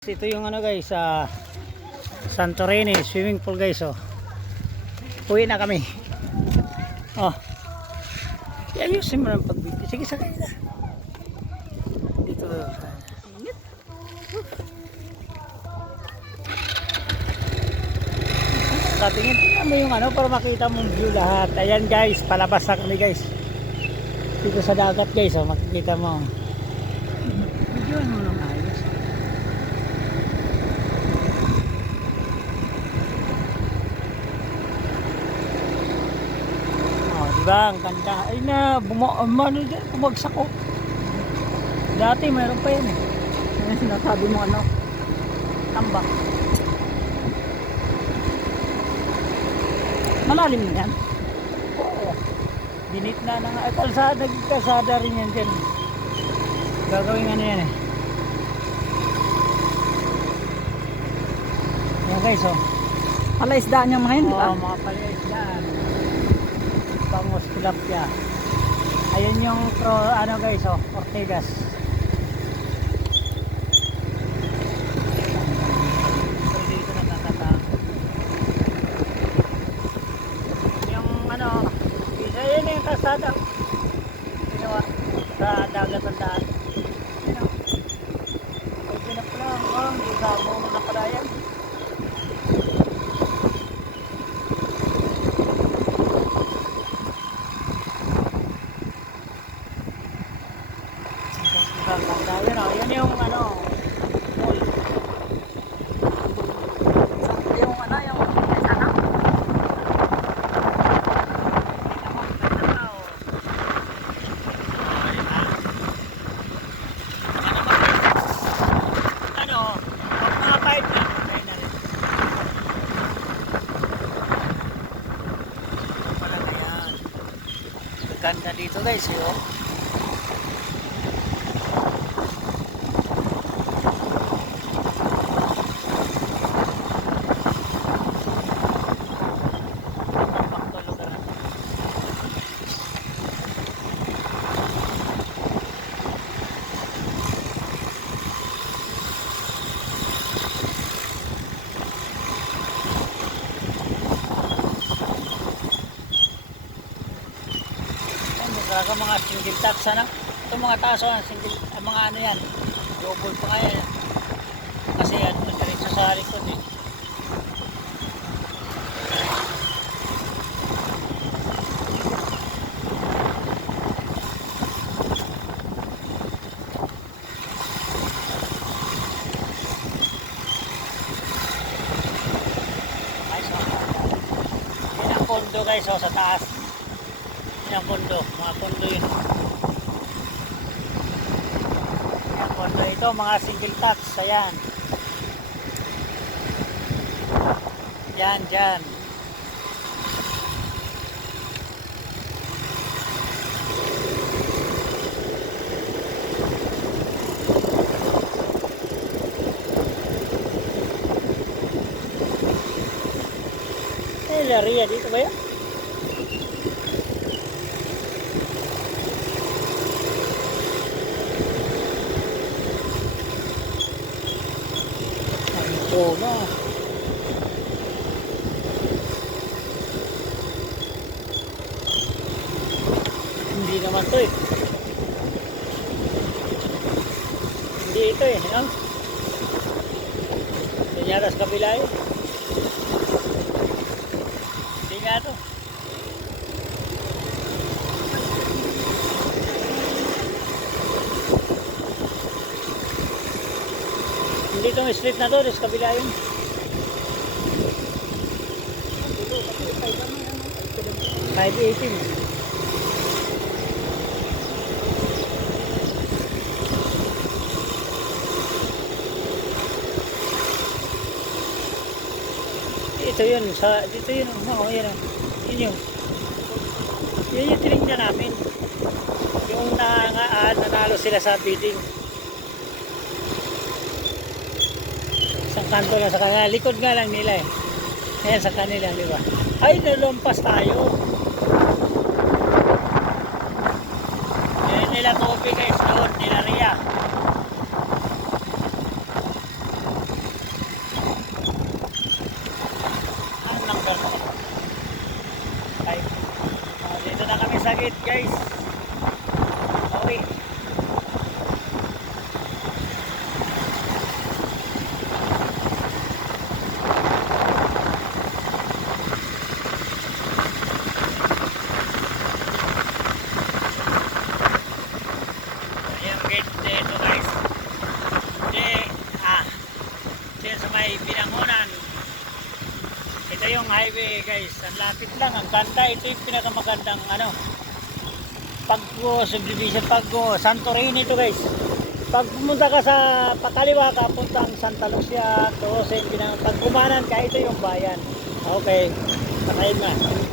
Ito yung ano guys, Santorini swimming pool guys. Oh, uwi na kami. Oh, ayusin mo ng pagbibig. Sige, sakay na dito. Tingnan mo yung ano para makita mong view lahat. Ayan guys, palabas na kami guys dito sa dagat guys. Oh, makikita mo. Videoan mo lang ayos. Diba, ang ganda. Ay na, bumagsak ko. Dati mayroon pa yan eh. Ano sinasabi mo ano? Tambak. Malalim na yan. Oo. Binit na nga. Ay, kalsada rin yan dyan. Gagawin ano yan eh. Yan guys oh. Palaisdaan niya mga yun, di ba? Oo, mga palaisdaan. Pangos tilapia. Ayun yung ano guys, oh, Ortigas. Dito nakakatawa. Yung ano, ayun yung kalsada. Ginawa sa dagat ang daan. Ayun oh. Ay pinaplang, oh, hindi ka mo nakalayan. Yan yung ano, pool. Yung ano, yung sana. Ano, mga 5 na. Pala na yan. Ganda dito guys, yun. Talaga mga single tax ano? Itong mga taso single, mga ano yan, double pa kaya yan. Kasi yan, diretso sa likod eh. Ay, so, yan ang kondo guys, oh, sa taas. Yung kondo, mga kondo yun. Yung kondo ito, mga single tax, ayan. Yan, dyan. Laria dito ba yan? Oo na. Hindi naman to eh. Hindi ito eh. Ano? Kanyara sa kabila eh. Hindi nga to. Hindi itong street na to. Sa kabila yun. 518. Ito yun, dito yun, yun yung tinignan namin. Yung nanalo sila sa bidding. Isang kanto lang sa kanila, likod nga lang nila eh. Ayan sa kanila, di ba? Ay, nalumpas tayo. Ayan nila tubig guys, doon, nila Ria. bukid dito guys. Di, dyan sa may Binangonan. Ito yung highway guys. Ang lapit lang, ang ganda. Ito yung pinakamagandang Paggo subdivision, Paggo Santorini ito guys. Pag pumunta ka sa pakaliwa ka, punta ang Santa Lucia, Tosen, pag kumanan ka, ito yung bayan. Okay, sakayin na.